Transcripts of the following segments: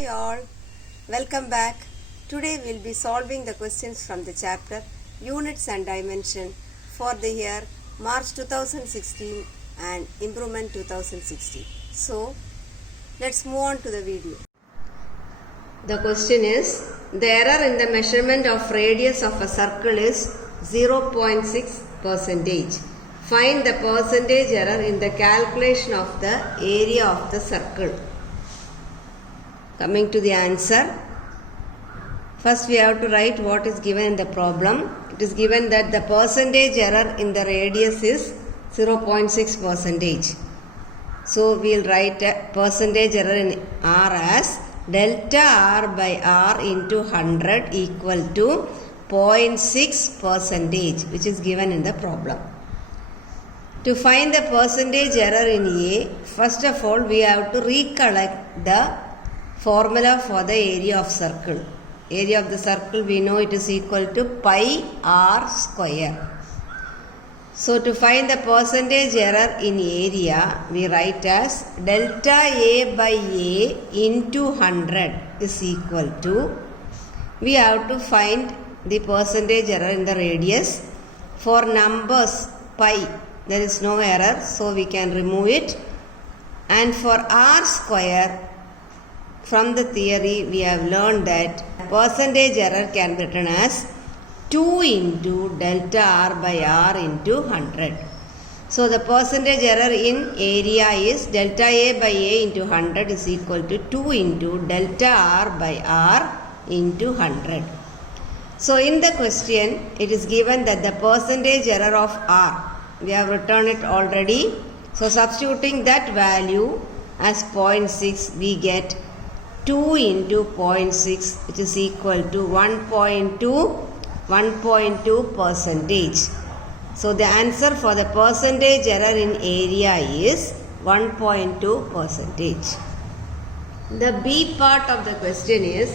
Hi all, welcome back. Today we'll be solving the questions from the chapter Units and Dimension for the year March 2016 and Improvement 2016. So, let's move on to the video. The question is, the error in the measurement of radius of a circle is 0.6%. Find the percentage error in the calculation of the area of the circle. Coming to the answer, first we have to write what is given in the problem. It is given that the percentage error in the radius is 0.6%. So we will write a percentage error in R as delta R by R into 100 equal to 0.6%, which is given in the problem. To find the percentage error in A, first of all we have to recollect the formula for the area of circle. Area of the circle we know it is equal to pi r square. So to find the percentage error in area, we write as delta A by A into 100 is equal to, we have to find the percentage error in the radius. For numbers pi, there is no error, so we can remove it. And for r square, from the theory we have learned that percentage error can be written as 2 into delta r by r into 100. So the percentage error in area is delta A by A into 100 is equal to 2 into delta r by r into 100. So in the question it is given that the percentage error of r, we have written it already. So substituting that value as 0.6, we get 2 into 0.6, which is equal to 1.2 percentage. So the answer for the percentage error in area is 1.2 percentage. The B part of the question is,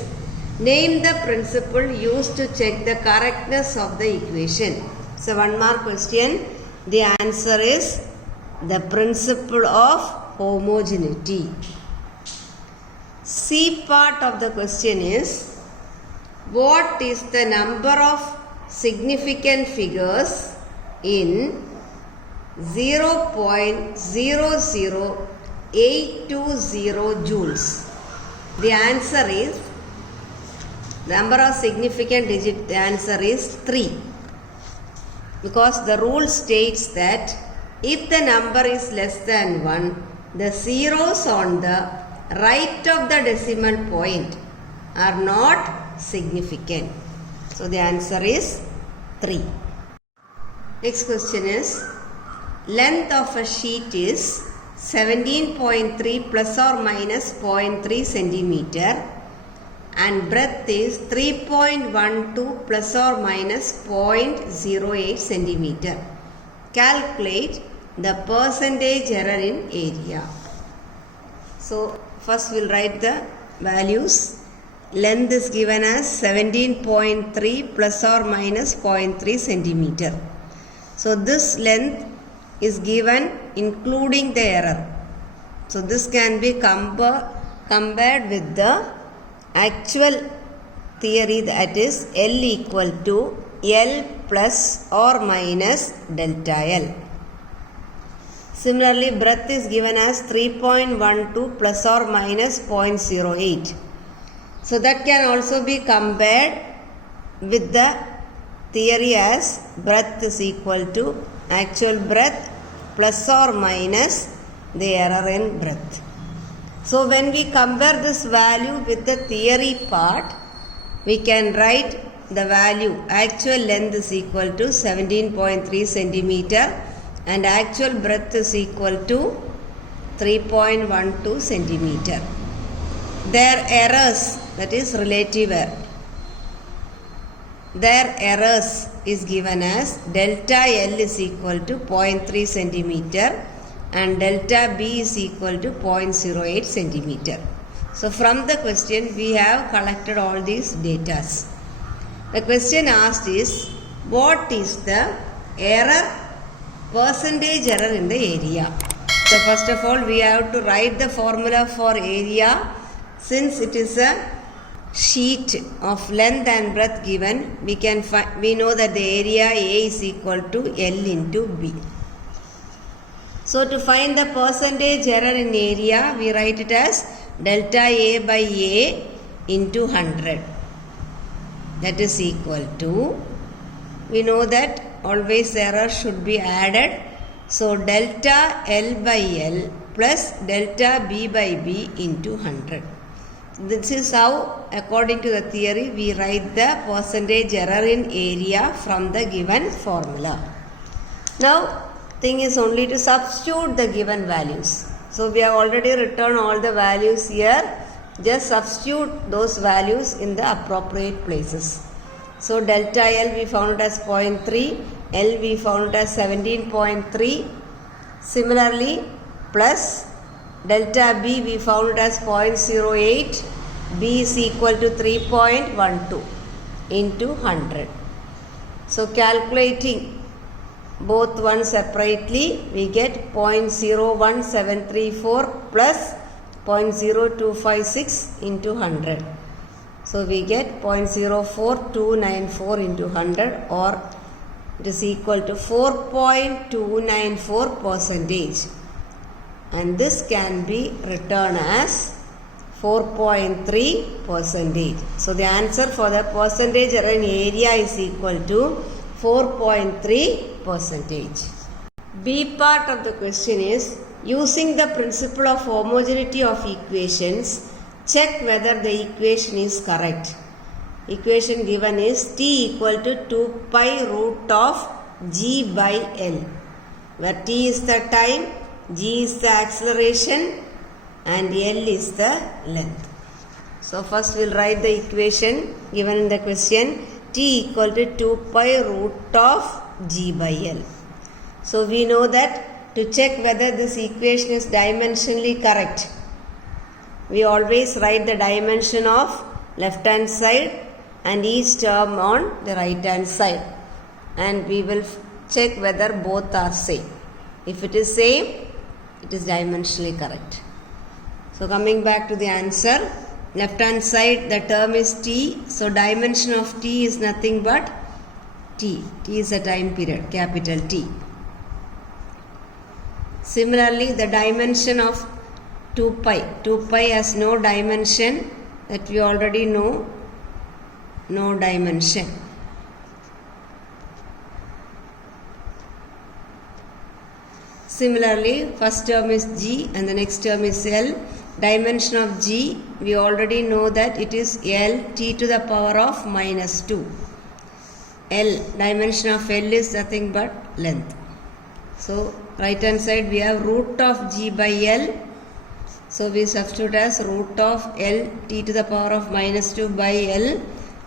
name the principle used to check the correctness of the equation. So one more question. The answer is the principle of homogeneity. C part of the question is, what is the number of significant figures in 0.00820 joules? The answer is, number of significant digit, the answer is 3. Because the rule states that if the number is less than 1, the zeros on the right of the decimal point are not significant. So the answer is 3. Next question is, length of a sheet is 17.3 plus or minus 0.3 centimeter and breadth is 3.12 plus or minus 0.08 centimeter. Calculate the percentage error in area. So first we will write the values. Length is given as 17.3 plus or minus 0.3 centimeter. So this length is given including the error. So this can be compared with the actual theory, that is L equal to L plus or minus delta L. Similarly, breadth is given as 3.12 plus or minus 0.08. So that can also be compared with the theory as breadth is equal to actual breadth plus or minus the error in breadth. So when we compare this value with the theory part, we can write the value actual length is equal to 17.3 centimeter and actual breadth is equal to 3.12 centimeter. Their errors, that is relative error, their errors is given as delta L is equal to 0.3 centimeter and delta B is equal to 0.08 centimeter. So from the question we have collected all these data. The question asked is, what is the percentage error in the area? So first of all we have to write the formula for area since it is a sheet of length and breadth given, we know that the area A is equal to L into B. So to find the percentage error in area, we write it as delta A by A into 100. That is equal to, we know that always error should be added. So delta L by L plus delta B by B into 100. This is how, according to the theory, we write the percentage error in area from the given formula. Now, thing is only to substitute the given values. So, we have already written all the values here. Just substitute those values in the appropriate places. So, delta L we found as 0.3, L we found as 17.3. Similarly, plus delta B we found as 0.08, B is equal to 3.12 into 100. So calculating both ones separately, we get 0.01734 plus 0.0256 into 100. So we get 0.04294 into 100, or it is equal to 4.294 percentage. And this can be written as 4.3 percentage. So the answer for the percentage error in area is equal to 4.3 percentage. B part of the question is, using the principle of homogeneity of equations, check whether the equation is correct. Equation given is t equal to 2 pi root of g by L, where t is the time, g is the acceleration, and L is the length. So first we'll write the equation given in the question, t equal to 2 pi root of g by L. So we know that to check whether this equation is dimensionally correct, we always write the dimension of left hand side and each term on the right hand side, and we will check whether both are same. If it is same, it is dimensionally correct. So coming back to the answer, left hand side the term is t, so dimension of t is nothing but t. T is a time period, capital T. Similarly, the dimension of 2 pi has no dimension, that we already know, no dimension. Similarly, first term is g and the next term is L. Dimension of g, we already know that it is L t to the power of minus 2. L, dimension of L is nothing but length. So, right hand side we have root of g by L. So, we substitute as root of L t to the power of minus 2 by L.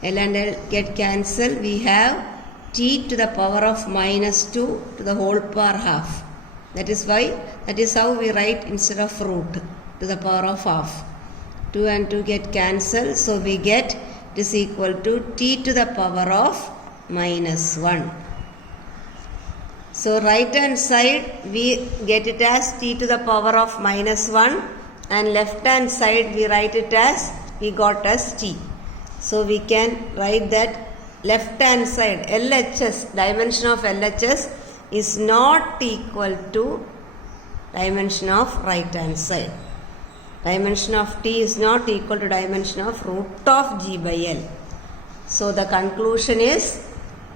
L and L get cancelled. We have t to the power of minus 2 to the whole power half. That is how we write instead of root to the power of half. 2 and 2 get cancelled. So we get it is equal to t to the power of minus 1. So right hand side we get it as t to the power of minus 1, and left hand side we write it as, we got as t. So we can write that left hand side LHS, dimension of LHS is not equal to dimension of right hand side. Dimension of t is not equal to dimension of root of g by L. So the conclusion is,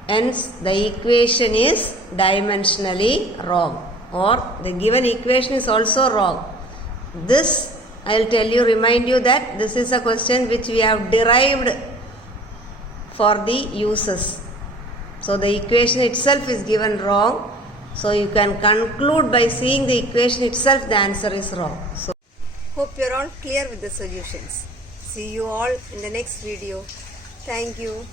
hence the equation is dimensionally wrong, or the given equation is also wrong. This I will tell you, remind you that this is a question which we have derived for the uses. So the equation itself is given wrong. So you can conclude by seeing the equation itself the answer is wrong. So hope you are all clear with the solutions. See you all in the next video. Thank you.